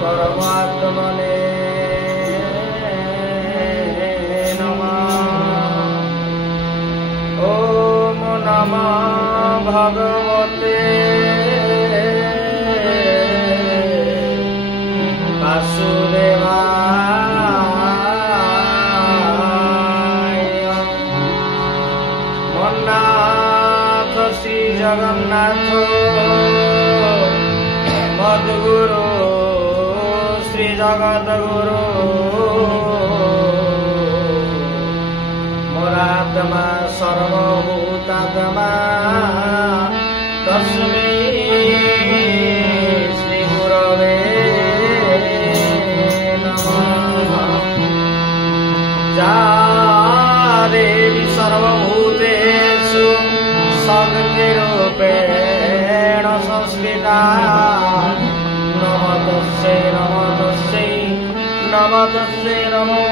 परमात्मने नमः। ओम नमः भगवते वासुदेवाय। मन्नाथ श्री जगन्नाथ मद्गुरु श्री जगद्गुरु मोरात्मा सर्वभूतात्मा तस्मै श्री गुरवे नमः। जा देवी सर्वभूतेषु शक्तिरूपेण संस्थिता नमस्तस्यै नमस्तस्यै नमस्तस्यै नमो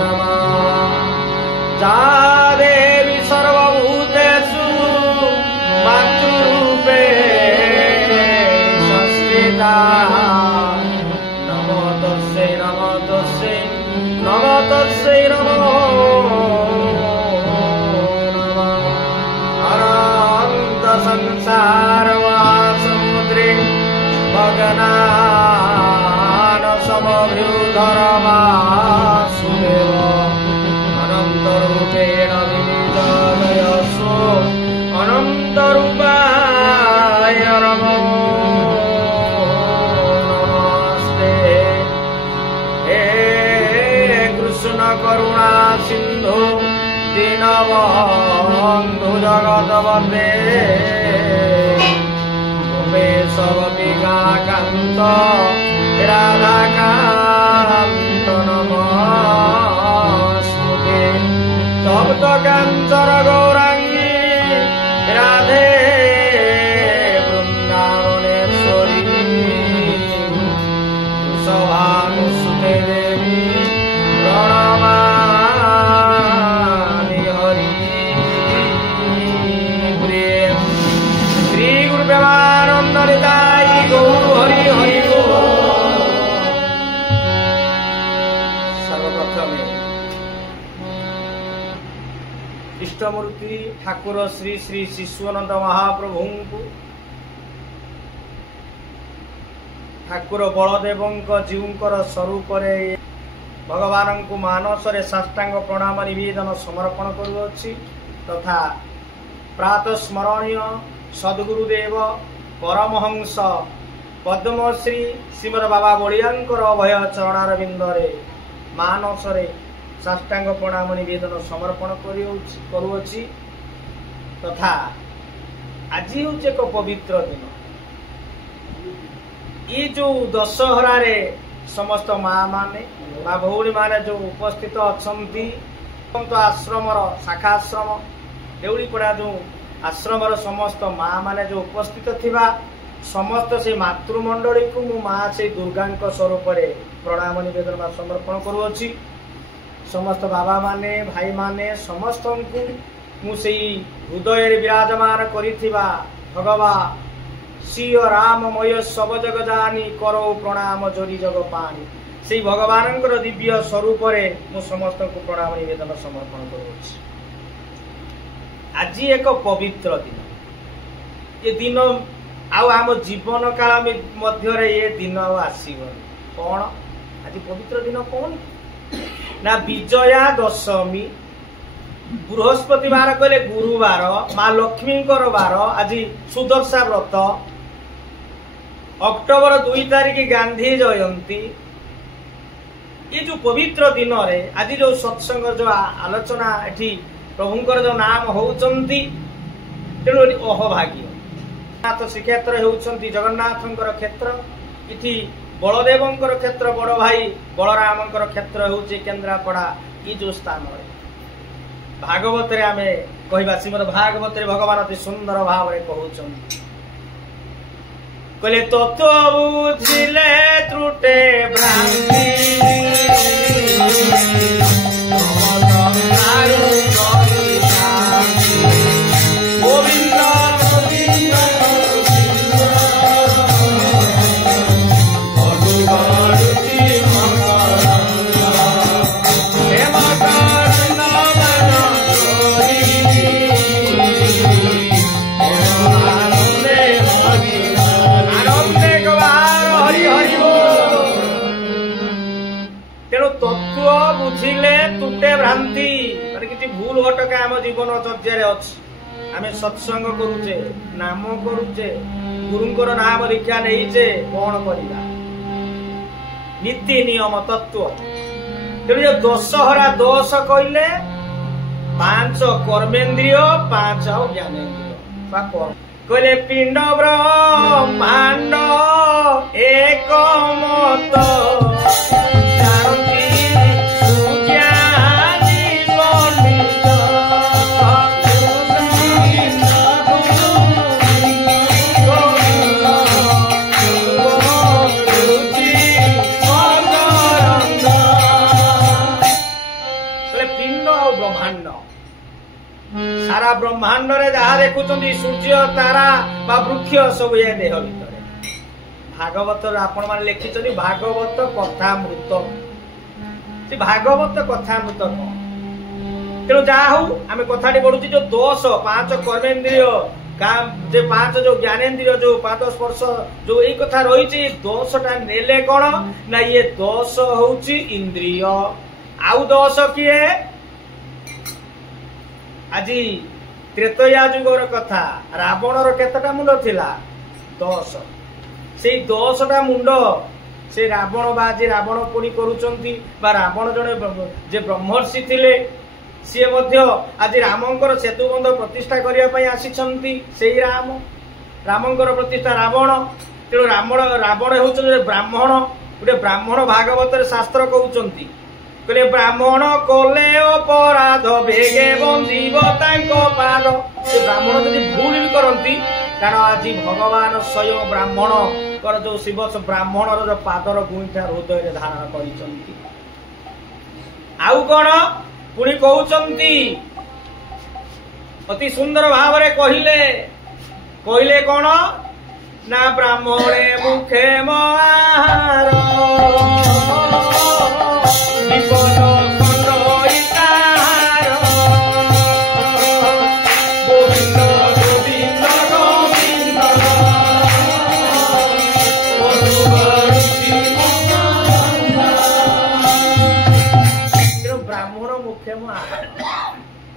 नमः। जा देवी सर्वभूतेषु मातृरूपेण संस्थिता नमस्तस्यै नमस्तस्यै नमस्तस्यै नमो नमः। अनन्त संसार समुद्रे भगनान समभ्युधर वासुदेव अनन्तरूपेण विनिजयस्व अनन्तरूपाय नमो नमस्ते। हे कृष्ण करुणा सिन्धु दीनबन्धु जगद्वन्दे गोपेशवपिकान्त राधाकान्त नमस्ते। तप्त काञ्चन गौराङ्गी राधे वृन्दावनेश्वरी वृषभानुसुते देवी प्रणमामि हरि प्रिय। श्री गुरु प्रेमानंद निताई गौर हरि हरि बोल। सर्वप्रथम इष्टमूर्ति ठाकुर श्री श्री शिशुअनंद महाप्रभु ठाकुर बलदेवଙ୍କ जीवଙ୍କର स्वरूपरे भगवान को मानसरे साष्टांग प्रणाम निवेदन समर्पण करुअछि तथा प्रातः स्मरणीय सद्गुरुदेव परमहंस पद्मश्री श्रीमद बाबा बलियांकर अभय चरणारविंदरे मानसरे साष्टांग प्रणाम निवेदन समर्पण करुअछि तथा आज हूँ एक पवित्र दिन। ये जो दशहरा रे समस्त माँ माने बा भौणी माने जो उपस्थित अछंती आश्रमर शाखाश्रम देउलीपड़ा जो आश्रमर समस्त माँ माने जो उपस्थित थिबा समस्त से मातृमंडली को मु माँ से दुर्गा स्वरूप प्रणाम निवेदन बा समर्पण करुअछि। समस्त बाबा माने भाई माने समस्त को मुझे हृदय विराजमान करिथिबा भगवा श्री राममय सब जग जानी करो प्रणाम जोरी जग पानी से भगवान दिव्य स्वरूप मु समस्त को प्रणाम निवेदन समर्पण करुछि। आज एक पवित्र दिन। ये दिन आम जीवन काल मध्य ये दिन आसबनी कौन आज पवित्र दिन कौन ना विजया दशमी बृहस्पतिवार कहले गुरुवार माँ लक्ष्मी बार आज सुदर्शा व्रत अक्टोबर 2 तारिख गांधी जयंती। ये जो पवित्र दिन रे आज जो सत्संग जो आलोचना एठी प्रभुंकर जो नाम होउचंती तेणु अहभाग्य नाथ श्रीक्षेत्र होउचंती जगन्नाथंकर क्षेत्र इति बलदेवंकर क्षेत्र बड़ भाई बलरामंकर क्षेत्र होउची केन्द्रापड़ा। ये जो स्थान है भागवत रे आमे कहबा श्रीमद भागवत रे भगवान अति सुंदर भाव रे कहउचंती कहले तत्व बुझिले त्रुटे भ्रांति गोविंद भ्रांति माने किछि भूल भटका आम जीवन चर्या अच्छी आम सत्संग करुचे नाम करुचे गुरुंकर नाम दीक्षा नहींचे कौन करवा नीति नियम तत्व तेणु दशहरा 10 कहले 5 कर्मेन्द्रिय 5 ज्ञानेन्द्रिय कहले पिंड ब्रह्मांड एक मत सारा ब्रह्मांड रे जहा देखुचंदी सूर्य तारा बा वृक्ष सब ये देह भीतर भागवत आपण माने लिखिचंदी भागवत कथामृत से भागवत कथामृत कौन तेणु जहा हूँ आम कथाटी बढ़ुची जो 5 कर्मेन्द्रिय जे 5 जो ज्ञानेन्द्रिय जो 5 स्पर्श जो यही कथा रही 10टा नेले कौन ना ये 10 हूँ इंद्रिय आउ 10 किए आज त्रेतया जुगर कथा रावणर केतटा मुंड थिला 10 से 10टा मुंड से रावण बा आज रावण पोड़ी करूचंती बा रावण जने जे ब्रह्मर्षि थिले सी मध्य आज रामंकर सेतुबंध प्रतिष्ठा करिया पई आसीचंती सेही रामंकर प्रतिष्ठा रावण तेणु रावण होउछन ब्राह्मण गोटे ब्राह्मण भागवत शास्त्र कहउचंती कहले ब्राह्मण कले अपराध भेगे बंदीब तांको पाद से ब्राह्मण जदि भूल भी करंती कारण आज भगवान स्वयं ब्राह्मण कर जो शिव ब्राह्मणर जो पादर गुंठा हृदय रे धारण करिसंती आउ कोन पुणी कहउचंती अति सुंदर भाव रे कहिले कोन ना ब्राह्मणे मुखे मार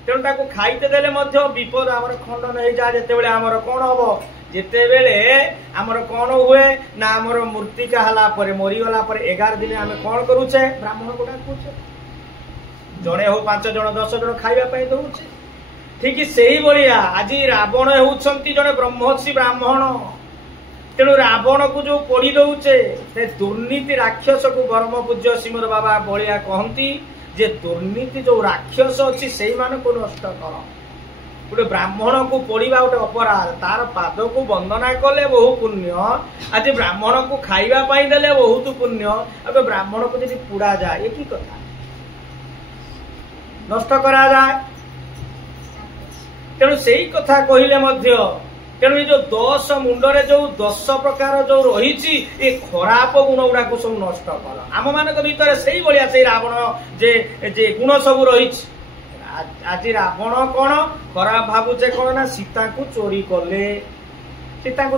तेणु खाईते देले विपद आमर खंडन हो जाए जिते आमर कौन हम जिते बेले आमर कौन हुए ना आमर मूर्तिका हला परे मरीगला 11 दिन आम कौन करुचे ब्राह्मण को डाकुचे जड़े हो 5 जन 10 जन खाइबा दौचे ठीक से आज रावण होउछंती जड़े ब्रह्मर्षि ब्राह्मण तेणु रावण को जो पोड़ी दौचे दुर्नीति राक्षस को ब्रह्म पूज्य श्रीमद बाबा बलिया कहती जे दुर्नीति जो राक्षस अच्छी से नष्ट कर गोटे ब्राह्मण को पोड़ा गोटे अपराध तार पाद को वंदना कले बहु पुण्य आज ब्राह्मण को खाइबा देले बहुत पुण्य अब ब्राह्मण को यदि पुड़ा जाए ये की कथा नष्ट करा जाए तेणु से कथा कहले तेणु ये जो 10 मुंडरे जो 10 प्रकार जो रही ये खराब गुण गुड़ा को सब नष्ट कर आम मान भीतर से भाया से रावण जे गुण सब रही आज रावण कौन खराब भावुचे कौन ना सीता को चोरी कले सीता को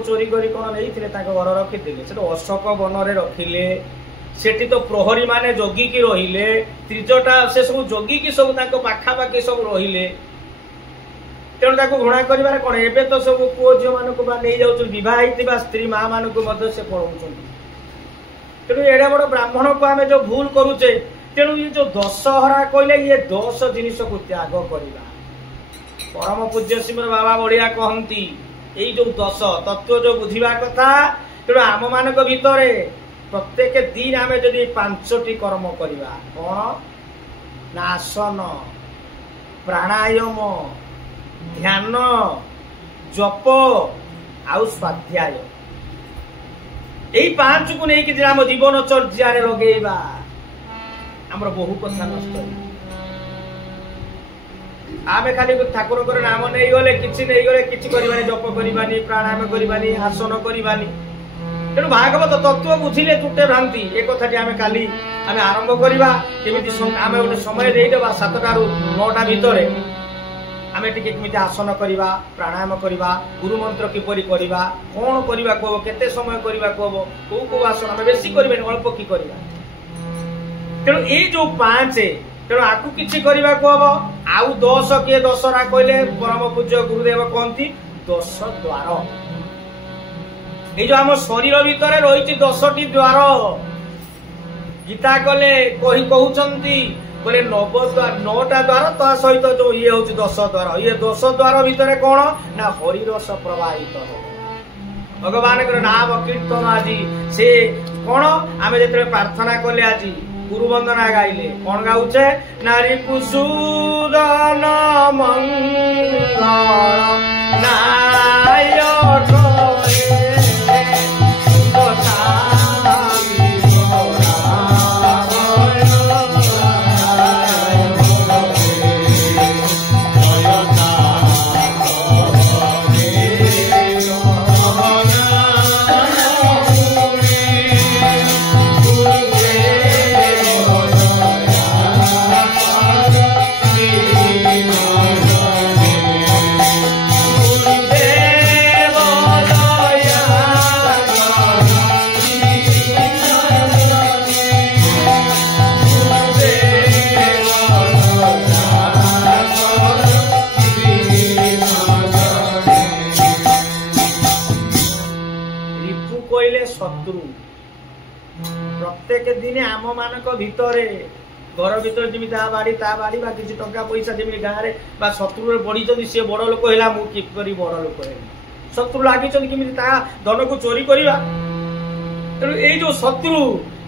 चोरी करी कौन नहीं घर रखिदे से अशोक वन रे रखिले सेठी तो प्रहरी माने जगिकी रहिले त्रिजटा से सब जगिकी सब पाखापाखि सब रहिले तेणु ताको घृणा करिबार कोन एबे तो सब पुओ झियो मानको बा नै जाउछ विवाहित स्त्री मां मानको मध्य से पढाउछन तेणु एडा बड़ ब्राह्मण को आमे जो भूल करूचे तेणु ये जो दशहरा कहले ये 10 जिनिस को त्याग करिबा परम पूज्य श्रीमद बाबा बढिया कहंती एई जो 10 तत्व जो बुझिबा कथा तेणु आम मानक भितरे प्रत्येक दिन आमे जदि 5टी कर्म करिबा कोन ना आसन प्राणायाम ध्यान जप आउ स्वाध्याय यही 5 को नहीं आम जीवन चर्या लगेगा आमर बहु कथा नष्ट आमे खाली ठाकुर नाम नहीं गले किसी नहीं गले किसी करबानी जप करबानी प्राणायाम करबानी आसन करबानी तेणु भागवत तत्व बुझिले तुटे भ्रांति एक कथाटी आमे काली आमे आरंभ करबा केमिति आमे गोटे समय देइदेबा 7टा रु 9टा भितरे आमे टिके केमिति आसन करबा प्राणायाम करबा गुरु मंत्र किपरि करबा कोन करबा को केते समय करबा को आसन आमे बेसी करबे अल्प की करबा तेणु ये जो 5 तेणु आकु किछि करबाको हबो आउ 10 के दशरा कहले परम पूज्य गुरुदेव कहंती 10 द्वार ये जो आम शरीर भितर रही 10टी द्वार गीता कले कही कहउचंती बोले 9टा द्वार ता सहित जो ये हूँ 10 द्वार ये 10 द्वार भितर कौन ना हरिरस प्रवाहित हो भगवान नाम कीर्तन आज से कौन आम जो प्रार्थना कले आज गुरु वंदना गाइले कौन गाउचे नारी कुसूदन मंगल नायक प्रत्येक दिन आम मान भितर घर भीतर जमी बाड़ी किसी टंका पैसा जमी गाँव में शत्रु बढ़ी सी बड़ लोक है मुझे बड़ लोक है शत्रु लगी धन को चोरी करवा तेणु ये जो शत्रु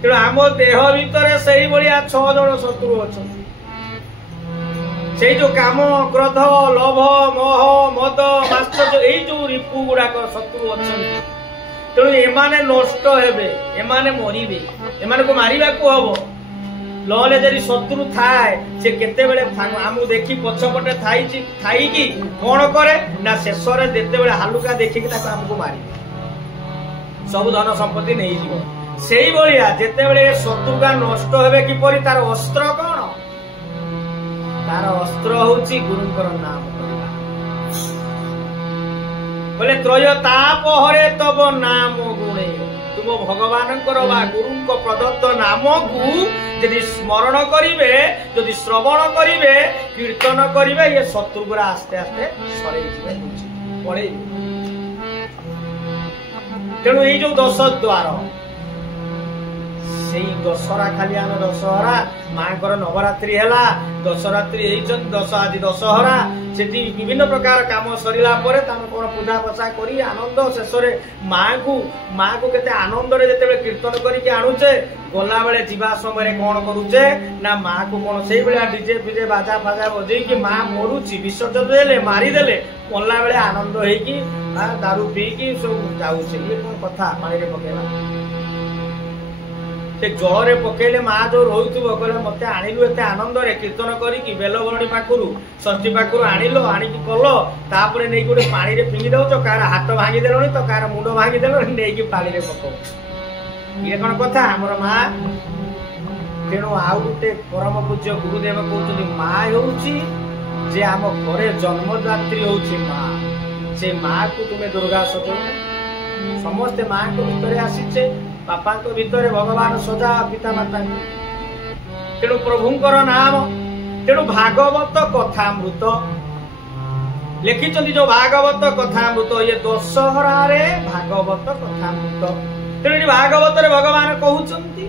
तेणु आम देह भितर से 6 जन शत्रु अच्छा से जो काम क्रोध लोभ मोह मद मास्टर यही जो रिपु गुड़ाक शत्रु अच्छा तेणु एमाने नष्ट हेबे एमाने मरिबे एमाने को मारिबा को हबो लहले जरी शत्रु थाए से केते बेले आमु देखि पछपटे थाई कि कोन करे ना शेषरे देते बेले हालुका देखि कि ताको हमको मारि सब धन संपत्ति नै जीवो सेही बलिया जेते बेले शत्रु का नष्ट हेबे कि परि तार अस्त्र कोन तार अस्त्र होची गुरुंकर नाम बोले त्रयता पहरे तब नाम गुणे तुम भगवान गुरु प्रदत्त नाम को यदि स्मरण करिवे यदि श्रवण करिवे कीर्तन करिवे ये शत्रुगुरा आस्ते आस्ते सरे पड़े तेणु ये जो 10 द्वार से दशहरा खाली आम दशहरा माँ नवरात्रि है दशरात्रि 10 आज दशहरा से विभिन्न प्रकार काम सरला कौन पूजा पचा कर आनंद शेष माँ को केते आनंद जिते कीर्तन करके आणुचे गला बेले जीवा समय कौन करुचे ना माँ को कौन से डीजे फिजे बाजा फाजा बजे कि माँ मरुची विसर्जन देले मारिदेले मरला बेले आनंद होगी दारू पीकी सब जाऊे ये कौन कथा पानी पकेला से जल पकेले माँ जो रोथुब कहले मत आणिलु एत आनंद कीर्तन करी बेलवरणी पाखु षष्ठी पाखु आणिल आणिकी कल तापर नहीं गोटे पानी रे फिंगी दौच कार हाथ भांगी देलनी तो कार मुंड भांगी देल नहीं पानी पक ये कौन कथा आमर माँ तेणु आउ गोटे परम पूज्य गुरुदेव कहते माँ हूँ जे आम घरे जन्मदात्री हूँ माँ से माँ को तुम्हें दुर्गा सजो समस्ते माँ को भितर आसीचे बापा को भितर भगवान सजा पिता माता तेणु प्रभुंकर नाम तेणु भागवत कथामृत लिखिं जो भागवत कथामृत ये दशहरा रे भागवत कथामृत तेणु भागवत रे भगवान कहउचंती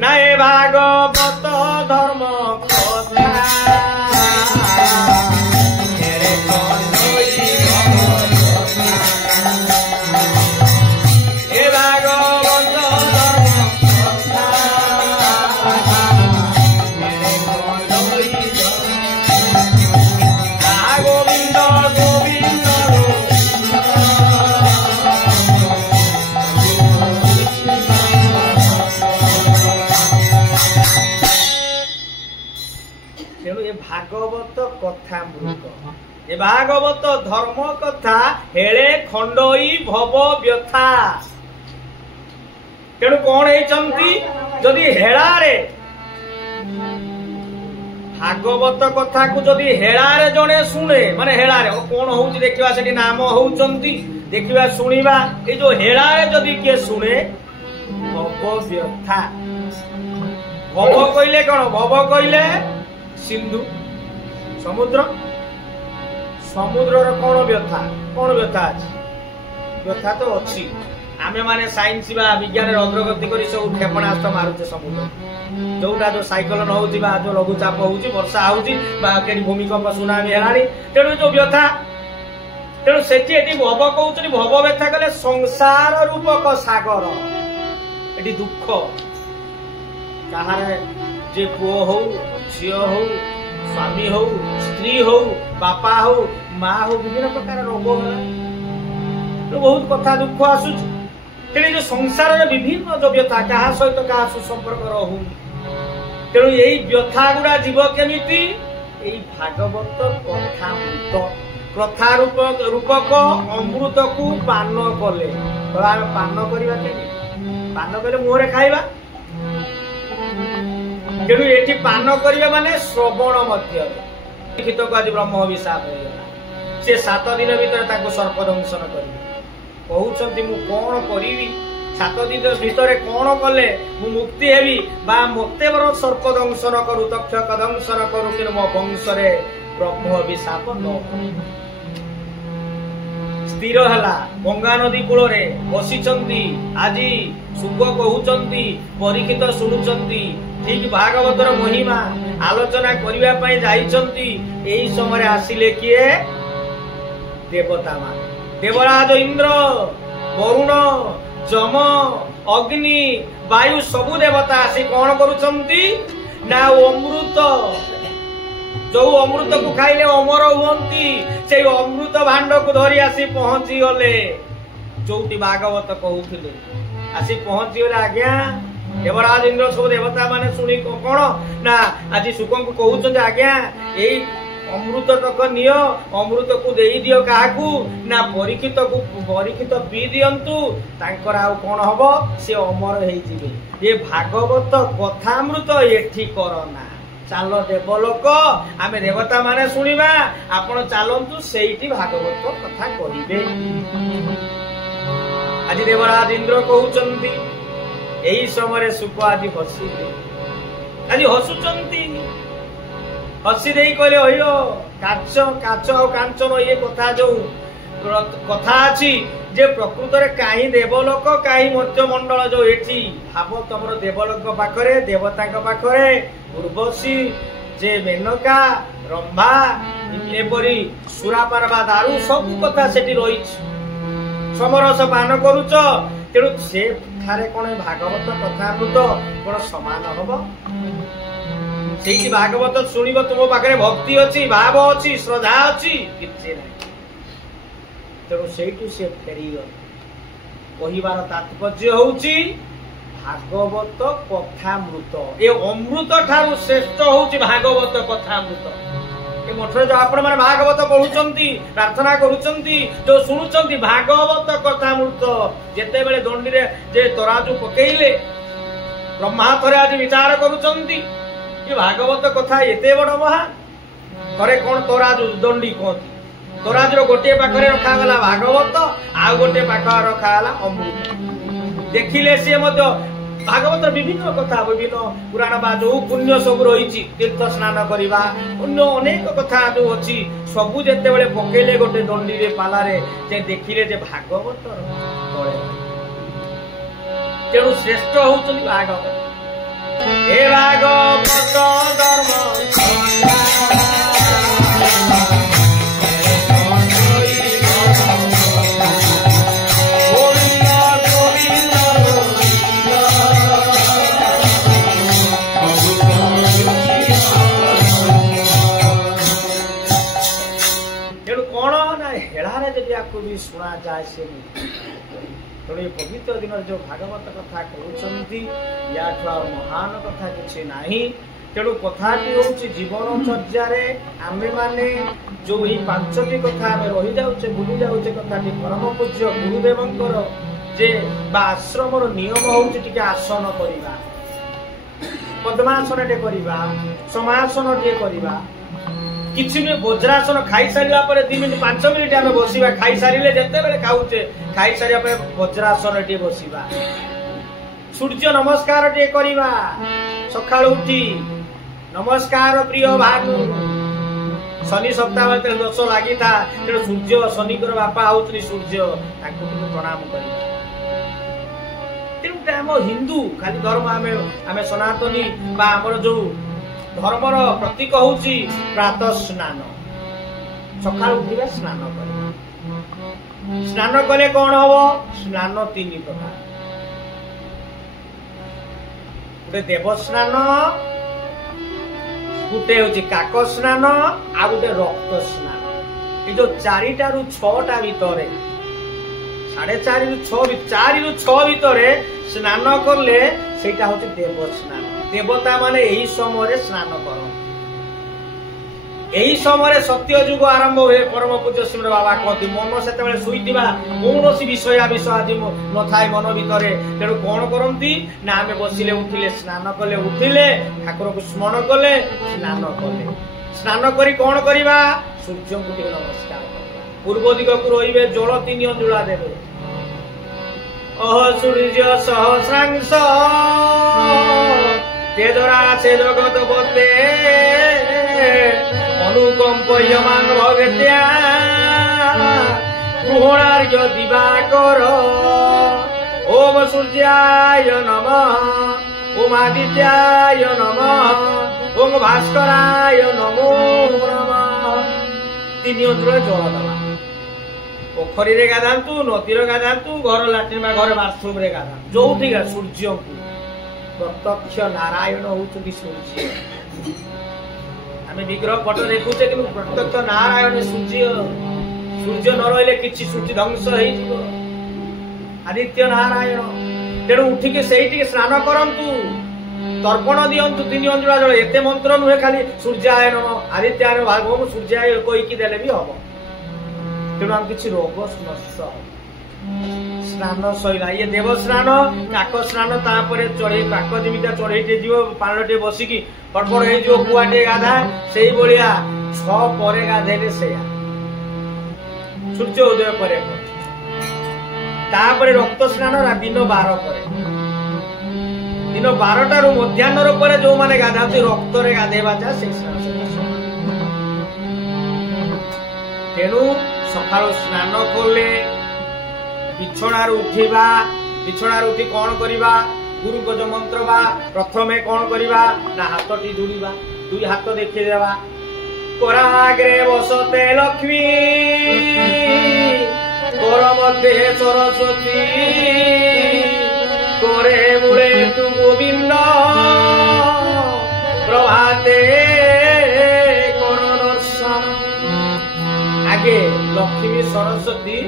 ना ए भागवत धर्म कथा भागवत कथामृत ए भागवत धर्म कथा हेले खंडई भव व्यथा तेणु कौन होती जदि हेलारे भागवत कथा को जदि हेलारे जड़े शुणे माने हेलारे कौन हो देखा से नाम होउचंती देखा शुणा ये जो हेलारे जदि किए शुणे भव व्यथा भव कहले कौन भव कहले सिंधु समुद्र समुद्र कौन व्यथा अच्छी व्यथा तो अच्छी आमे माने साइंस बा विज्ञान अग्रगति करी सब क्षेपणास्त्र मारुचे समुद्र जोटा जो साइक्लोन होउची बा जो लघुचाप होउची वर्षा होउची बा केडी भूमिकंप सुनामी हेलानी तेणु जो व्यथा तेणु सेठी एटी भव कहउचनी भव व्यथा कले संसार रूपक सागर एटी दुख कहारे जे पुओ हो झियो हो स्वामी हो स्त्री हो बापा हो माँ हो विभिन्न प्रकार रोग तो बहुत कथा दुख आसुची तेणु जो संसार विभिन्न जो व्यथा क्या सहित क्या सुसंपर्क रहू तेणु यही व्यथा गुड़ा जीव केमिति भागवत कथामृत कथा रूपक अमृत को पान कले पान करवा पान कले मुहरे खाइबा तेणु ये पान करवा माने श्रवण मध्य लिखित को आज ब्रह्म अभिशाप से 7 दिन भीतर सर्पदंशन करेंगे कहते मु कौन करी 7 दिन भीतर कौन कले मु मुक्ति हेबी बा मते बर सर्पदंशन करू तक्षक दंशन करू कि मो वंशरे ब्रह्म अभिशाप न स्थिर हला गंगा नदी कूल रे बसिचंती आज सुख कहउचंती परीक्षित शुणुचंती ठीक भागवतर महिमा आलोचना करबा पई जाइचंती एही समय आसिले किए देवता मान देवराज इंद्र वरुण जम अग्नि वायु सबु देवता आसी कौन करुचंती ना अमृत जो अमृत को खाइले अमर हुअंती से अमृत भांड को धरी आसी पहुंची गले जोटी भागवत कहउथिले आसी पहुंची गले आज्ञा देवराज इंद्र सब देवता माने सुनी कौन ना आज सुकं को कहउचंती आज्ञा एई अमृत तक नियो अमृत को देई दियो काहाकू ना परीक्षित पी दियंतु तांकर आउ कोन हबो से अमर हेई जिवे ये भागवत कथामृत एठी करना चालो देवलोक आमे देवता माने सुनिबा आपण चालंतु सेईटी भागवत कथा करिवे आज देवराज इंद्र कहउचंती एई समय सुख आज हसिले आज हसुचंती हसी दे कहले होइयो काच काच और कांचन ये कथा जो कथा अछि जे प्रकृत रे काई देवलोक काई मर्त्य मंडल जो एठी भाव तमरो देवलोक पाखरे देवता पाखरे उर्वशी जे मेनका रंभा एपरी सुरापारवा दारू सब कथा सेठी रही समरस पान करूच तेणु से थारे कोन भागवत कथामृत कोन समान हबो से भागवत शुणव तुम पाखे भक्ति अच्छी भाव अच्छी श्रद्धा अच्छी किसी ना तेणु से फेरीगल कहबार तात्पर्य होउची भागवत कथामृत ये अमृत ठारू श्रेष्ठ होउची भागवत कथामृत ये मठरे जो आपण माने भागवत पढुचंती प्रार्थना करूचंती जो सुनुचंती भागवत कथामृत जेते बेले दंडी रे जे तराजू पकेइले ब्रह्मा थरे आज विचार करूचंती ये भागवत कथा एते बड़ महा थरे कौन तोराज दंडी कहती तोराज गोटे पाखरे रखा गला भागवत आ गोटे पाख रखा गला अमृत देखिले सी भागवत विभिन्न कथा विभिन्न पुराण बा जो पुण्य सब रही तीर्थ स्नान करवा अन्य अनेक कथा जो अच्छी सबू जिते बड़े पकेले गोटे दंडी रे पालारे जे देखिले जे भागवत तेणु श्रेष्ठ होउचनी भागवत हे भागवत धर्म तेणु कौन ना हेड़ारे जब आपको भी शुणा जाए से तेणु ये पवित्र दिन जो भागवत कथा कहते या महान कथा किसी ना तेणु कथाटी हूँ जीवन चर्या आमे माने जो ही 5टी कथा आम रही जाऊे भूली जाऊे कथाटी परम पूज्य गुरुदेवंकर जे आश्रम नियम हूँ आसन करवा पद्मासन टे करवा समासन टे करवा किसी नुहे वज्रासन खाई सारा 2 मिनिट 5 मिनिट आम बसवा खाई सारे जिते बड़े खाऊे खाई सारे वज्रासन टे बसवा सूर्य नमस्कार टे करिबा सकाळ उठी नमस्कार प्रिय भानु शनि सप्ताह में दोष लगी था तेणु सूर्य शनि बापा आउतरी सूर्य प्रणाम करिबा तेणु आम हिंदू खाली धर्म आम सनातनी आमर जो धर्मर प्रतीक होची प्रातः स्नान सकाळ उठिबा स्नान करिबा स्नान कले कौन हबो स्नान तीन प्रकार गोटे देव स्नान गोटे हूँ काक स्नान आ गोटे रक्त स्नान ये जो 4टा रु 6टा भितर 4:30 रु 6 4 रु 6 भितर स्नान करले सेटा हूँ देव स्नान देवता माने यही समय स्नान कर यही समय सत्य युग आरंभ हुए परम पूज्य श्रीमद बाबा कहती मन से शुईवा कौन विषय आदि न थाए मन भितर तेणु कौन करती ना आम बसिले उठिले स्नान कले उठिले ठाकुर को स्मरण कले स्नान कले स्नान करी कौन करवा सूर्य को नमस्कार करवा पूर्व दिग को रही जल 3 अंजुला देवे अह सूर्य सहस्रांश तेजरा से जगत बते अनुकंप यमांग भगत्या गृहणार्य दिवाकर ओम सूर्याय नमः ओम आदित्याय नमः ओम भास्कराय नमो नमः 3 अंजुल जल दवा पोखरी रे गाधातु नदी रे गाधातु घर लाट्रिन बा घर बाथरूम रे गाधा जोठी गा सूर्य को प्रत्यक्ष नारायण होउछथि सूर्य आमे विग्रह पट देखुचे कि प्रत्यक्ष नारायण सूर्य सूर्य न रहिले किछि सूर्य ध्वंस हेइ जिवो आदित्य नारायण तेणु उठिके सेठी स्नान करंतु तर्पण दियंतु 3 अंजुला जल एते मंत्र नुहे खाली सूर्याय नमः आदित्याय भागवम सूर्याय कहिकी देले भी हबो तेणु हम किछि रोग नष्ट स्नान सैला ये देव स्नान काक स्नान तापरे चढ़े काक जमीटा चढ़ेटे जीव पाणटे बसिकी पड़पड़ हे जो कुआटे गाधा सेही बलिया 6 परे गाधेले सेया सूर्य उदय परे तापरे रक्त स्नान दिन 12 परे दिन 12 रु मध्याह्न परे जो माने गाधाती रक्त रे गाधेबा जा से स्नान तेणु सकाळ स्नान करले बिछणार उठिबा बिछणार उठी कौन करिबा गुरु को जो मंत्र बा प्रथमे कौन करिबा ना हाथटी जोड़िबा 2 हाथ देखि देबा कराग्रे बसते लक्ष्मी कर मध्ये सरस्वती करे मुळे तु गोविंद प्रभाते कर दर्शन आगे लक्ष्मी सरस्वती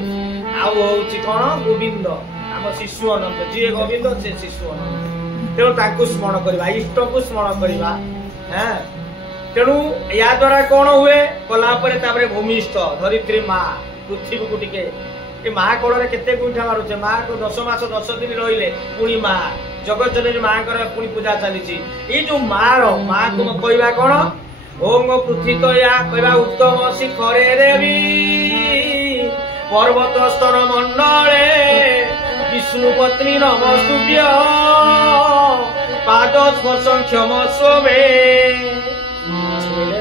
आउ होउची कोन गोविंद आम शिशु अनंत जी गोविंद से शिशु अनंत तेणु ताकू स्मरण करवा इष्ट को स्मरण करवा हैं तेणु या द्वारा कौन हुए कला परे तापरे भूमिष्ठ धरित्री माँ पृथ्वी को टिके ए माँ कोल केते गुंठा मारुचे माँ को 10 मास 10 दिन रहिले पुणी माँ जगत जननी माँ कर पुणी पूजा चली ये जो माँ को कहवा कौन ओम पृथ्वी तो या कहवा उत्तम शिखरे देवी पर्वत स्तर मंडले विष्णु पत्नी नमस्तुभ्य पाद स्पर्श क्षम स्वे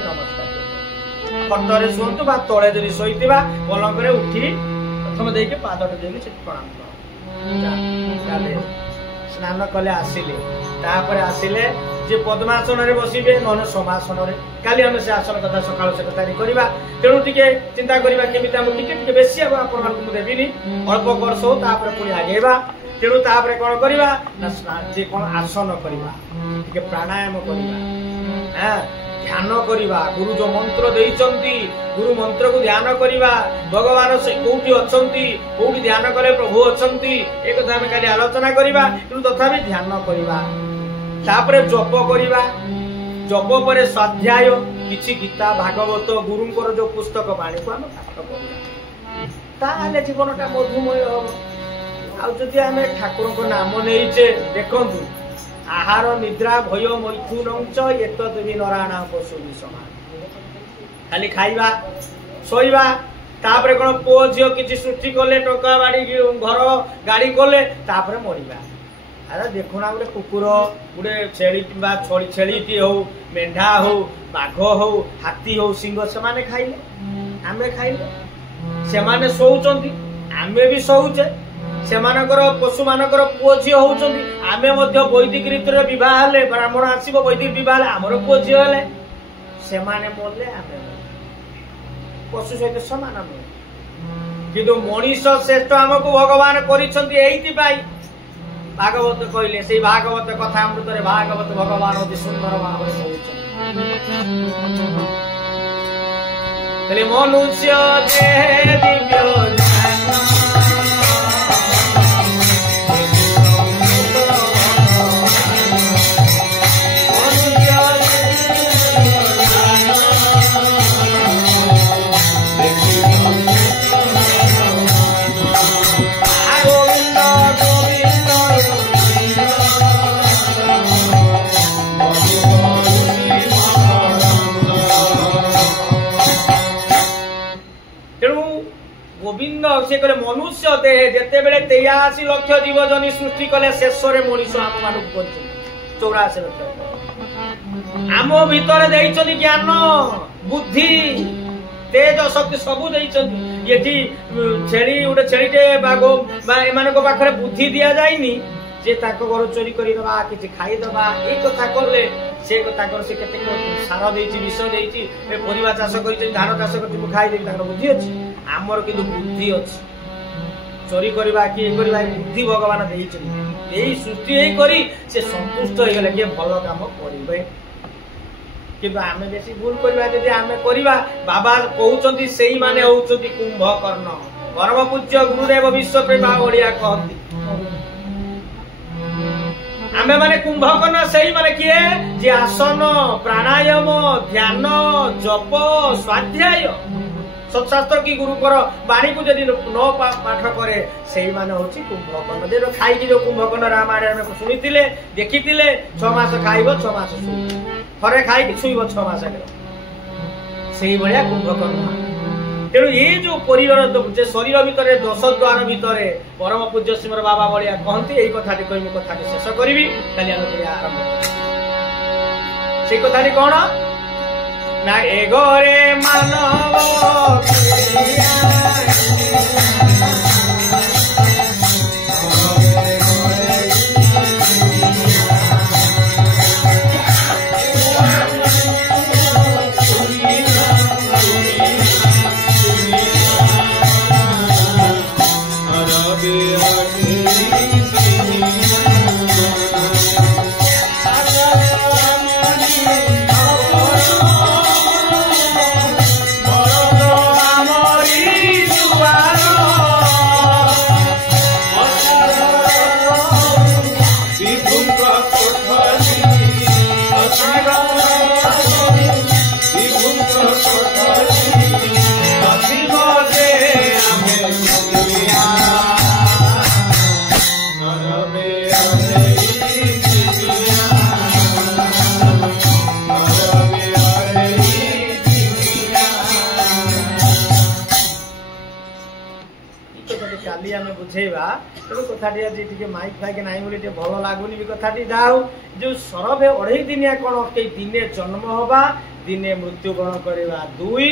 नमस्कार खटरे शुंतु बा तले जदि शोइतिबा पलंग रे उठी प्रथम देके पादट देके से प्रणाम कर स्नान कले आसिले तापर आसिले जे पद्मासन रे बसिबे नन समासन रे काली हम से आसन कथा सकाळ से कथा करिबा तेणु टिके चिंता करिबा केमिता हम टिके बेसी अब आपण को देबिनी अल्प करसो तापर पुनी आगेबा तेणु तापर कोन करिबा ना जे कोन आसन करिबा टिके प्राणायाम करिबा हां ध्यान करिबा गुरु जो मंत्र देइचंती गुरु मंत्र को ध्यान करिबा भगवान से कोठी अछंती कोठी ध्यान करे प्रभु अछंती एक कथा हम काली आलोचना करिबा तेणु तथापि ध्यान करिबा तापरे जप करिबा जप परे स्वाध्याय किछि गीता भागवत गुरुंकर जो पुस्तक बाणी को हम पाठ करिबा ताले जीवनटा मधुमय हो आ जदि हमें ठाकुर को नाम नैचे देखंतु आहार निद्रा भय मैथुनंच एतद् विनराणा पशु समान खाली खाइबा सोइबा तापरे कोन पो झियो किछि सृष्टि कले टका बाड़ी घर गाड़ी कले तापरे मरिबा अरे देखुना गोटे कुकुर गोटे छेलीटी हो मेढा हो बाघ हो हाथी हो सिंह से खाइले आमे खाइले से शोचंती आमे भी शोचे से पशु मानकर पुओ झी होउचंती आमे मध्य वैदिक रीति विवाह हेले ब्राह्मण आसीबो वैदिक विवाह हेले हमर पुओ झी हेले से मरले आमे पशु सहित समान नुहे किंतु मनीष श्रेष्ठ आमको भगवान करिसंती एइति पाई भागवत कहले से भागवत कथा अमृत रे भागवत भगवान अति सुंदर भाव मनुष्य देह दिव्य गोविंद से कले मनुष्य देह जिते बेले 83 लाख जीव जनी सृष्टि कले शेष रे मनीष आम मानक बंचु 84 लाख आम भीतर देइछनी ज्ञान बुद्धि तेज शक्ति सबू देइछनी येठी छेली उडे छेलीटे बागो बा एमानको पाखरे बुद्धि दिया जाइनी जे ताको घर चोरी करी दबा किछि खाई दबा ए कथा करले से कथा कर से केते सार देइछि विष देइछि ए परिवा चाष करिछि धान चाष करिछि खाई देबि ताको बुद्धि अछि आमर किंतु बुद्धि अछि चोरी करबा कि ए करबा बुद्धि भगवान देइछि एई सृष्टि एई करी से संतुष्ट होय गेले के भलो काम करिबे किंतु आमे बेसी भूल करबा जदि आमे करबा बाबा कहउचंती सेही माने होउचंती कुंभकर्ण परम पूज्य गुरुदेव विश्व प्रेमा ओडिया कहंती आमे माने कुंभकर्ण सेही माने किए जे आसन प्राणायाम ध्यान जप स्वाध्याय सत्शास्त्र की गुरुकर बाणी को जदि न पाठ करे सेही माने होची कुंभकर्ण जे खाई की जो कुंभकर्ण रामायण में सुनिथिले देखिथिले 6 मास खाइबो 6 मास सुइबो थरे खाई की सुइबो 6 मास के सेही बढिया कुंभकर्ण तेणु ये जो परिवार शरीर भितर 10 द्वार भितर परम पूज्य श्रीमर बाबा बलिया कहती यही कथाटी कही कथाटी शेष करी आरंभ से कथाटी कौन ना एगरे मानव बुझेबा तेणु कथाटी आज माइक फाइक ना बोली भल लगुनि भी कथाटी जाऊ जो सरभे 2.5 दिनिया कौन कई दिने जन्म हवा दिने मृत्युवरण करवा 2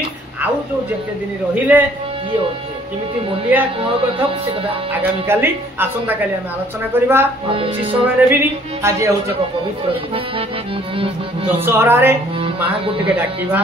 आउ जो जेते दिन रहिले किए अधे किमिति मूलिया कौन करथब से कथा आगामी काली आसंता काली हम आलोचना करबा बेसी समय नेबिनी आज होछ एक पवित्र दिन दशहरा रे मां को टिके डाकिबा